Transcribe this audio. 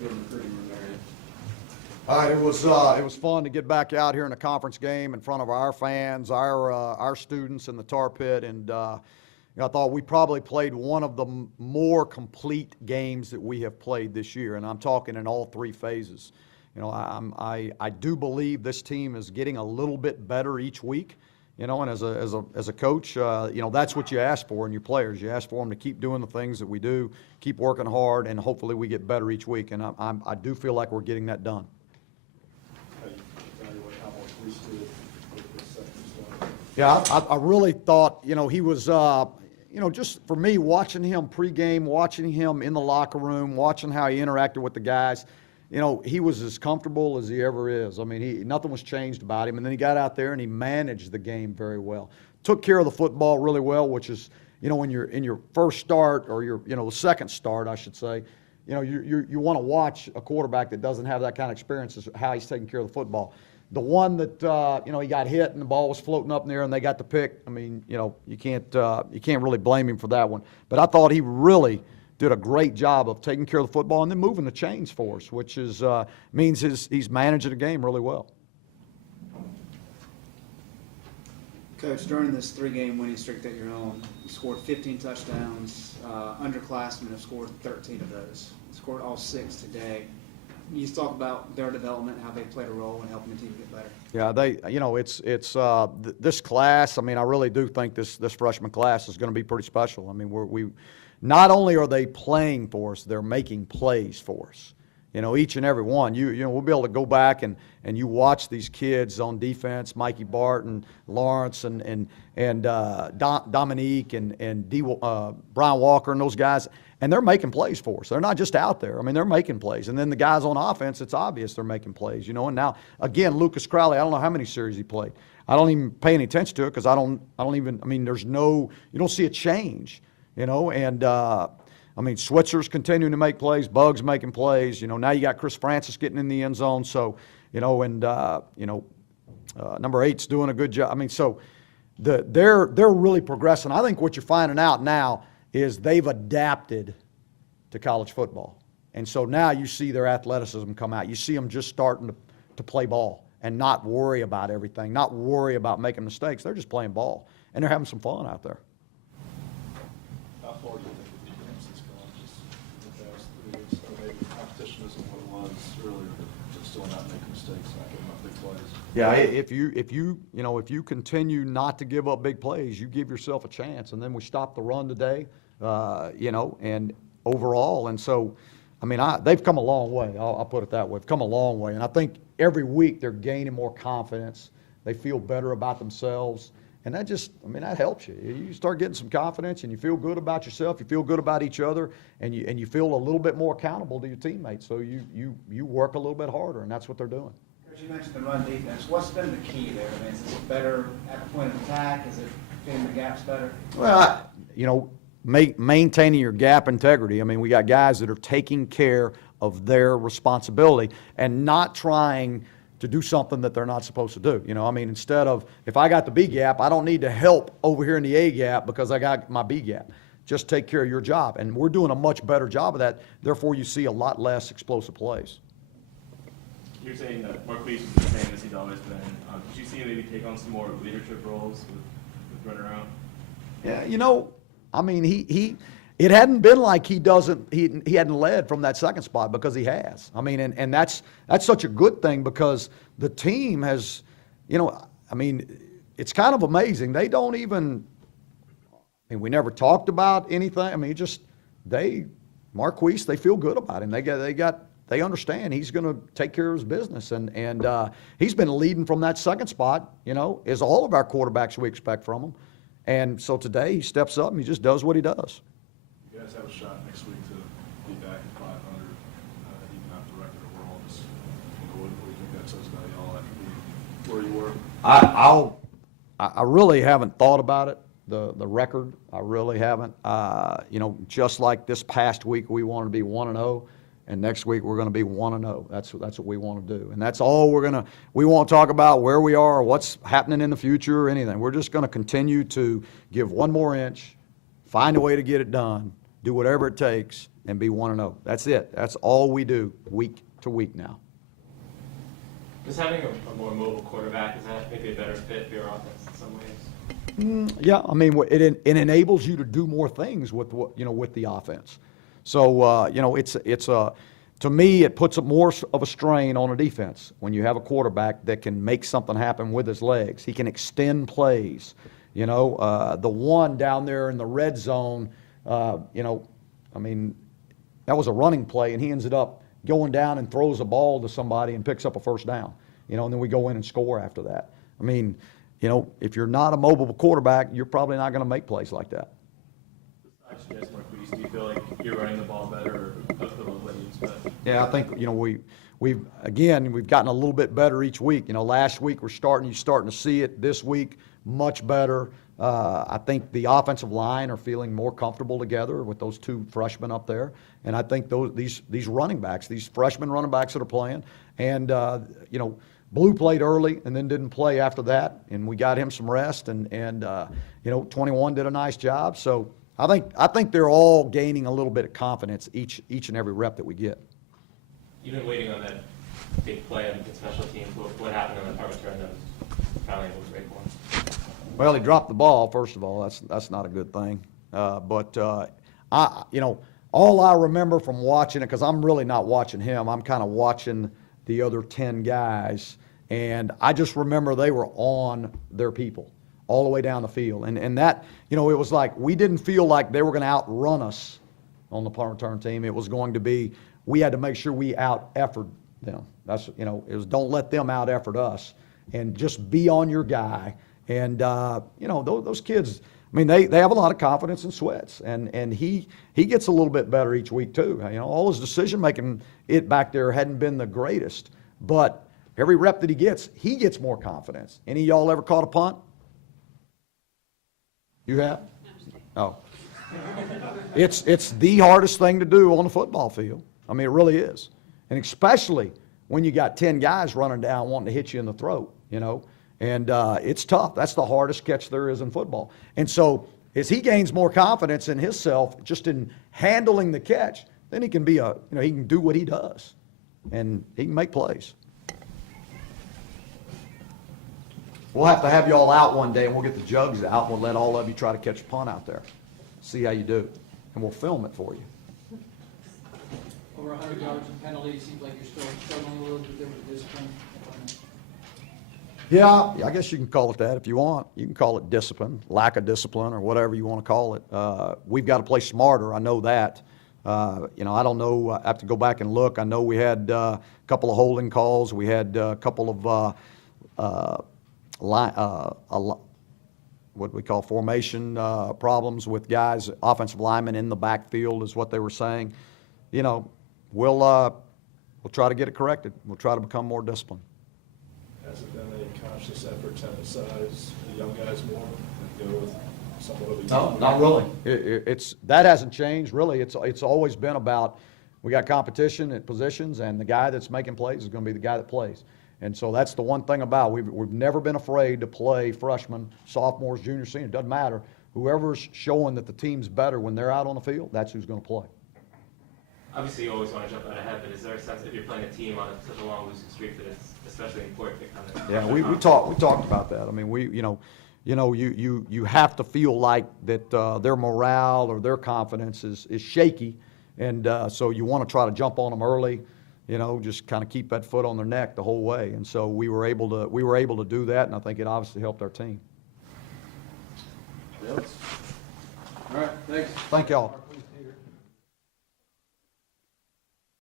good recruiting room area? It was fun to get back out here in a conference game in front of our fans, our students in the tar pit, and I thought we probably played one of the more complete games that we have played this year, and I'm talking in all three phases. I do believe this team is getting a little bit better each week. And as a coach, that's what you ask for in your players. You ask for them to keep doing the things that we do, keep working hard, and hopefully we get better each week. And I do feel like we're getting that done. Yeah, I really thought, he was, just for me, watching him pregame, watching him in the locker room, watching how he interacted with the guys, he was as comfortable as he ever is. I mean, nothing was changed about him. And then he got out there and he managed the game very well. Took care of the football really well, which is, when you're in your first start or the second start, I should say, you want to watch a quarterback that doesn't have that kind of experience as how he's taking care of the football. The one that, he got hit and the ball was floating up in there and they got the pick, I mean, you can't really blame him for that one. But I thought he really did a great job of taking care of the football and then moving the chains for us, which is means he's managing the game really well. Coach, during this three-game winning streak that you're on, you scored 15 touchdowns. Underclassmen have scored 13 of those. You scored all 6 today. You talk about their development, how they played a role in helping the team get better. Yeah, this class. I mean, I really do think this freshman class is going to be pretty special. I mean, we not only are they playing for us, they're making plays for us. Each and every one. We'll be able to go back and you watch these kids on defense, Mikey Barton, Lawrence, and Dominique and Brian Walker and those guys, and they're making plays for us. They're not just out there. I mean, they're making plays. And then the guys on offense, it's obvious they're making plays. And now again, Lucas Crowley, I don't know how many series he played. I don't even pay any attention to it because I don't even. I mean, you don't see a change. And I mean, Switzer's continuing to make plays, Buggs making plays. Now you got Chris Francis getting in the end zone. So, number 8's doing a good job. I mean, so they're really progressing. I think what you're finding out now is they've adapted to college football. And so now you see their athleticism come out. You see them just starting to play ball and not worry about everything, not worry about making mistakes. They're just playing ball, and they're having some fun out there. How far do you think the defense has gone just in the past 3 weeks? Or maybe competition isn't what it was earlier, but still not making mistakes, not giving up big plays. Yeah, if you continue not to give up big plays, you give yourself a chance. And then we stopped the run today, and overall. And so, I mean, they've come a long way. I'll put it that way. They've come a long way. And I think every week they're gaining more confidence. They feel better about themselves. And that that helps you. You start getting some confidence and you feel good about yourself. You feel good about each other, and you feel a little bit more accountable to your teammates. So you work a little bit harder, and that's what they're doing. Coach, you mentioned the run defense. What's been the key there? I mean, is it better at the point of attack? Is it getting the gaps better? Well, maintaining your gap integrity. I mean, we got guys that are taking care of their responsibility and not trying to do something that they're not supposed to do. I mean, instead of, if I got the B gap, I don't need to help over here in the A gap because I got my B gap. Just take care of your job. And we're doing a much better job of that. Therefore, you see a lot less explosive plays. You're saying that Marquise is the same as he's always been. Did you see him maybe take on some more leadership roles with running around? Yeah, I mean, it hadn't been like he hadn't led from that second spot, because he has. I mean, and that's such a good thing, because the team has, I mean, it's kind of amazing. They don't even, I mean, we never talked about anything. I mean, Marquise, they feel good about him. They understand he's going to take care of his business, and he's been leading from that second spot, as all of our quarterbacks we expect from him. And so today he steps up and he just does what he does. You guys have a shot next week to be back at 500, even after the record overall. Just, what do you think that says about y'all after where you were? I really haven't thought about it, the record. I really haven't. Just like this past week, we wanted to be 1-0. And next week we're going to be 1-0. That's what we want to do. And that's all we won't talk about where we are or what's happening in the future or anything. We're just going to continue to give one more inch, find a way to get it done, do whatever it takes, and be 1-0. That's it. That's all we do week to week now. Just having a more mobile quarterback, is that maybe a better fit for your offense in some ways? Yeah, I mean, it enables you to do more things with with the offense. So to me, it puts more of a strain on a defense when you have a quarterback that can make something happen with his legs. He can extend plays. The one down there in the red zone, I mean, that was a running play, and he ends up going down and throws a ball to somebody and picks up a first down. And then we go in and score after that. I mean, if you're not a mobile quarterback, you're probably not going to make plays like that. Besides just Marquise, do you feel like you're running the ball better, or how's the what do you expect? Yeah, I think we've gotten a little bit better each week. Last week you're starting to see it. This week, much better. I think the offensive line are feeling more comfortable together with those two freshmen up there, and I think these running backs, these freshman running backs that are playing, and Blue played early and then didn't play after that, and we got him some rest, and 21 did a nice job. So I think they're all gaining a little bit of confidence each and every rep that we get. You've been waiting on that big play on the special teams. What happened on the punt return that was finally able to break one? Well, he dropped the ball, first of all. That's not a good thing. All I remember from watching it, because I'm really not watching him, I'm kind of watching the other 10 guys, and I just remember they were on their people all the way down the field. And that, it was like we didn't feel like they were going to outrun us on the punt return team. It was going to be, we had to make sure we out-effort them. That's, it was don't let them out-effort us, and just be on your guy. And, those kids, I mean, they have a lot of confidence in Sweats, and he gets a little bit better each week too. All his decision-making back there hadn't been the greatest, but every rep that he gets more confidence. Any of y'all ever caught a punt? You have? Oh. It's the hardest thing to do on the football field. I mean, it really is. And especially when you got 10 guys running down wanting to hit you in the throat, And it's tough. That's the hardest catch there is in football. And so as he gains more confidence in himself, just in handling the catch, then he can be he can do what he does, and he can make plays. We'll have y'all out one day, and we'll get the jugs out, and we'll let all of you try to catch a punt out there. See how you do, and we'll film it for you. Over 100 yards and penalties, seems like you're still struggling a little bit there with discipline. Yeah, I guess you can call it that if you want. You can call it discipline, lack of discipline, or whatever you want to call it. We've got to play smarter. I know that. I don't know. I have to go back and look. I know we had a couple of holding calls. We had a couple of what we call formation problems with guys, offensive linemen in the backfield is what they were saying. We'll try to get it corrected. We'll try to become more disciplined. Has it been a conscious effort to emphasize the young guys more and go with somewhat of a... No, not really. That hasn't changed, really. It's always been about, we got competition at positions, and the guy that's making plays is going to be the guy that plays. And so that's the one thing about it. We've never been afraid to play freshmen, sophomores, juniors, seniors. It doesn't matter. Whoever's showing that the team's better when they're out on the field, that's who's going to play. Obviously, you always want to jump out ahead, but is there a sense if you're playing a team on such a long losing streak that it's especially important to kind of... Yeah, we talked about that. I mean, you have to feel like that their morale or their confidence is shaky, and so you want to try to jump on them early, just kind of keep that foot on their neck the whole way. And so we were able to do that, and I think it obviously helped our team. Yes. All right, thanks. Thank y'all.